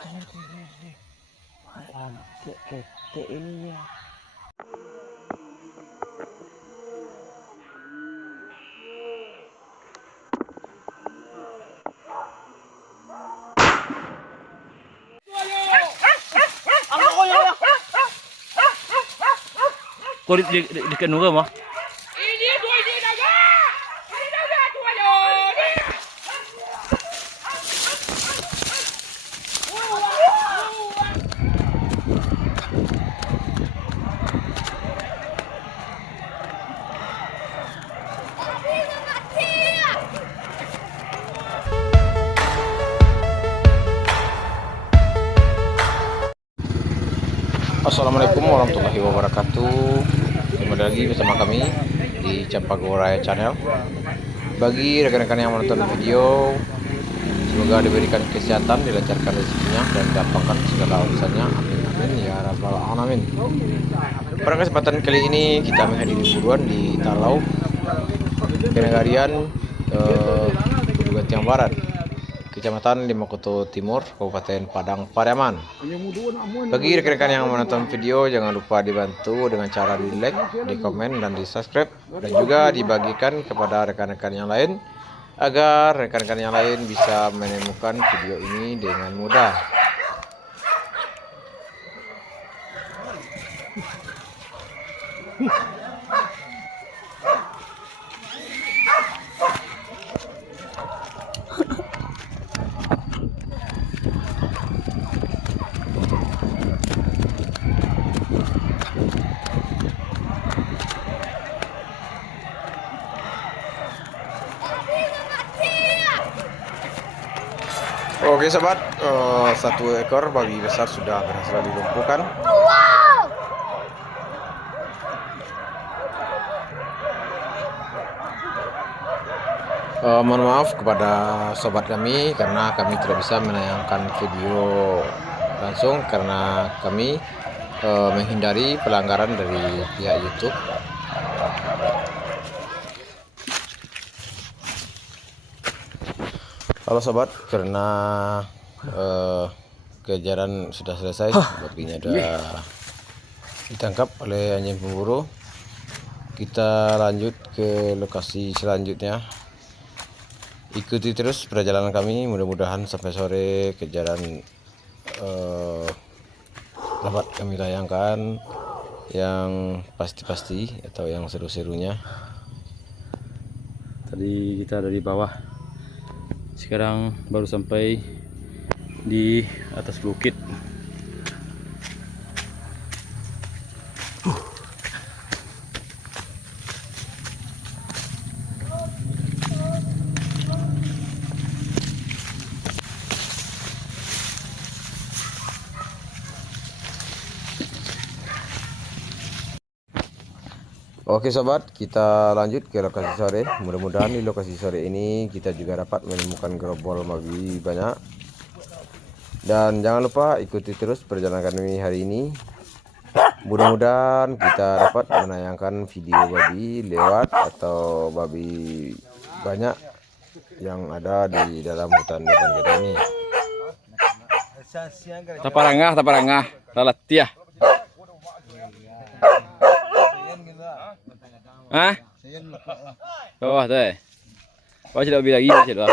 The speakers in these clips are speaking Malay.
Kete ini ya. Kau di kenapa mah? Assalamualaikum warahmatullahi wabarakatuh. Kembali lagi bersama kami di Campagoraya Channel. Bagi rekan-rekan yang menonton video, semoga diberikan kesehatan, dilancarkan rezekinya, dan gampangkan segala urusannya. Amin amin ya rabbal alamin. Pada kesempatan kali ini kita menghadiri buruan di Talau, Kenegarian, Gatiang Barat, Kecamatan Limokoto Timur, Kabupaten Padang Pariaman. Bagi rekan-rekan yang menonton video, jangan lupa dibantu dengan cara di like, di komen, dan di subscribe, dan juga dibagikan kepada rekan-rekan yang lain agar rekan-rekan yang lain bisa menemukan video ini dengan mudah. Oke sobat, satu ekor babi besar sudah berhasil dilumpuhkan. Mohon maaf kepada sobat kami karena kami tidak bisa menayangkan video langsung karena kami menghindari pelanggaran dari pihak YouTube. Halo sobat, karena kejaran sudah selesai, babinya sudah ditangkap oleh anjing pemburu. Kita lanjut ke lokasi selanjutnya. Ikuti terus perjalanan kami, mudah-mudahan sampai sore kejaran dapat kami tayangkan yang pasti-pasti atau yang seru-serunya. Tadi kita dari bawah, sekarang baru sampai di atas bukit. Oke sobat, kita lanjut ke lokasi sore. Mudah-mudahan di lokasi sore ini kita juga dapat menemukan gerombol babi banyak. Dan jangan lupa ikuti terus perjalanan kami hari ini. Mudah-mudahan kita dapat menayangkan video babi lewat atau babi banyak yang ada di dalam hutan depan kita ini. Taparangah, lalatia. Hah? Bawah teh. Bawah tidak lebih lagi macet lah.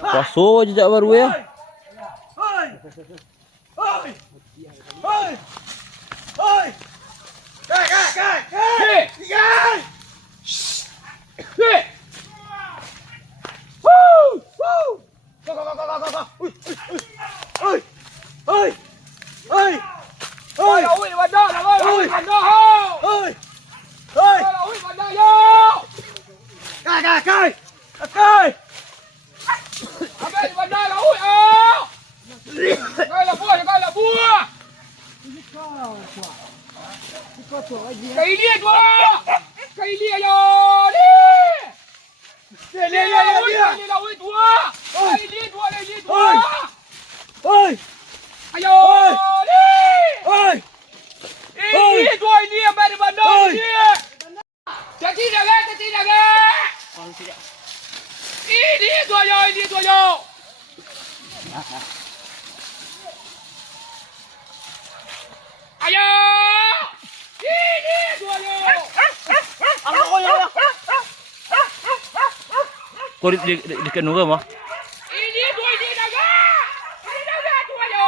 Paso jejak baru ya. Cây lia tua. Cây lia yo đi. Lia lia đâu ấy tua. Cây lia tua. Ôi! Ayo đi. Ôi! Lia tua lia bên bên đâu lia. Chạy đi ra ghê. Lia tua yo. Ayo. Lia tua yo. Kau di kanu ke mah? Ini dua ini naga. Ini naga dua yo.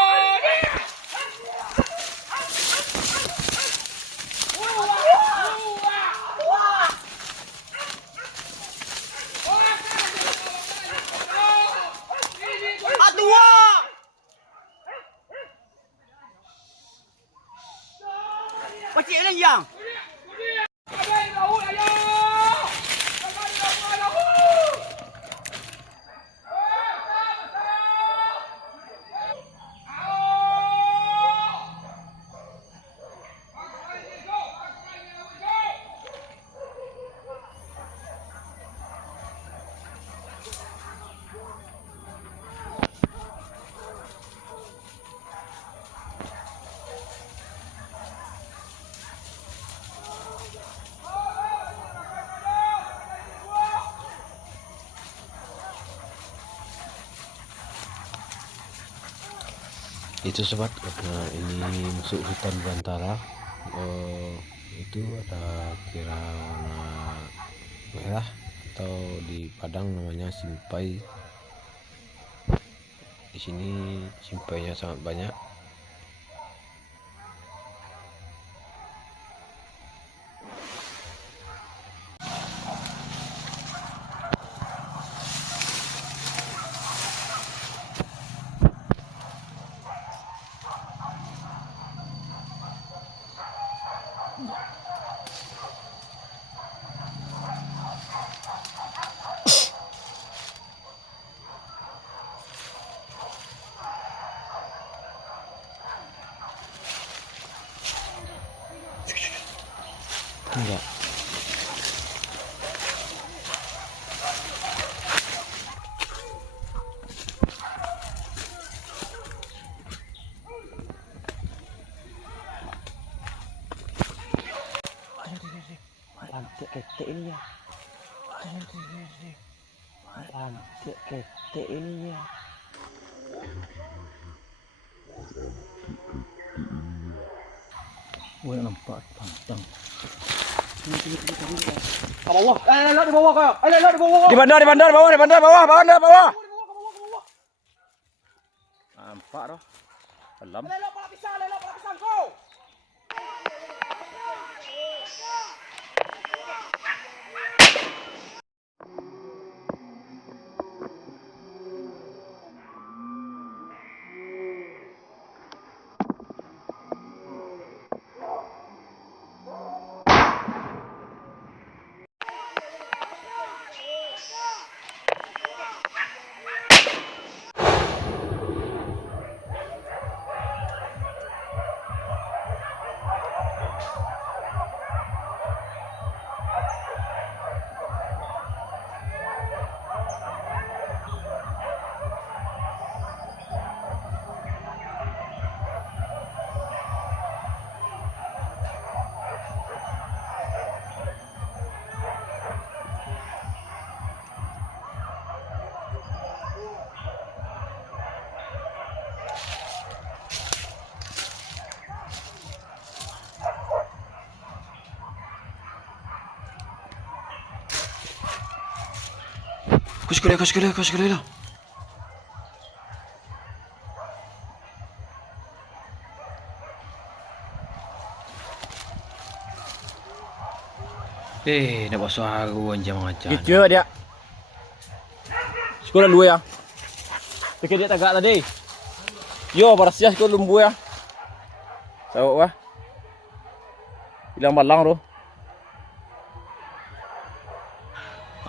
Pakcik ni yang. Itu sobat, karena ini masuk hutan belantara. Itu ada kira warna merah atau di Padang namanya simpai. Di sini simpainya sangat banyak. Enggak. Lantik ketek ini ya. Lantik ketek ini ya. Gua nampak pantang. Ke bawah. Lelok di bawah kau. Lelok di bawah. Di bandar bawah. Nampak dah. Dalam. Lelok pala pisang kau. Kau sekali lah. Nak basuh aku anjam macam. Gitu dia. Sekolah dua ya. Pikir dia tagak tadi. Yo, parasias ko lumbu ya. Tahu wah. Bilang balang tu.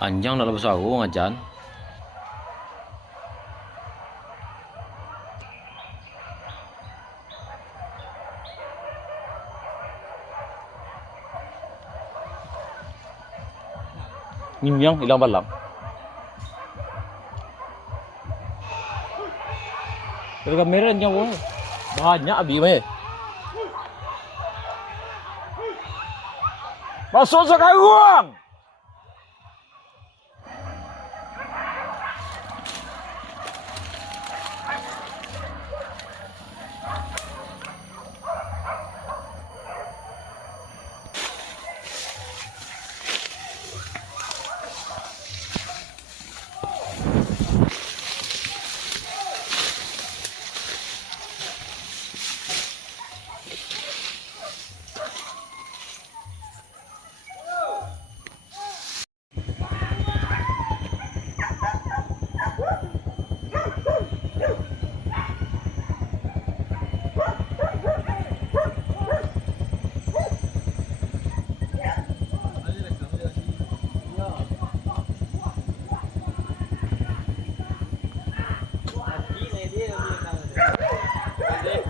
Anjang dalam basuh aku ngajan. Ninyang ilang balang. Pero kamera niya wah. Banyak abi mah. Masuk sekarang.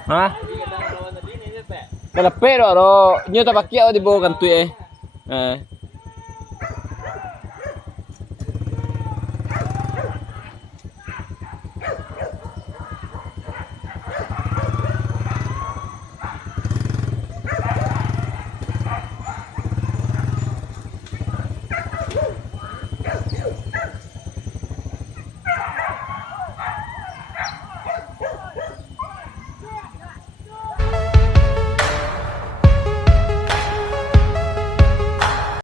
Hah? Kalau pero ro, nyo tapakia di bawah kan tu eh.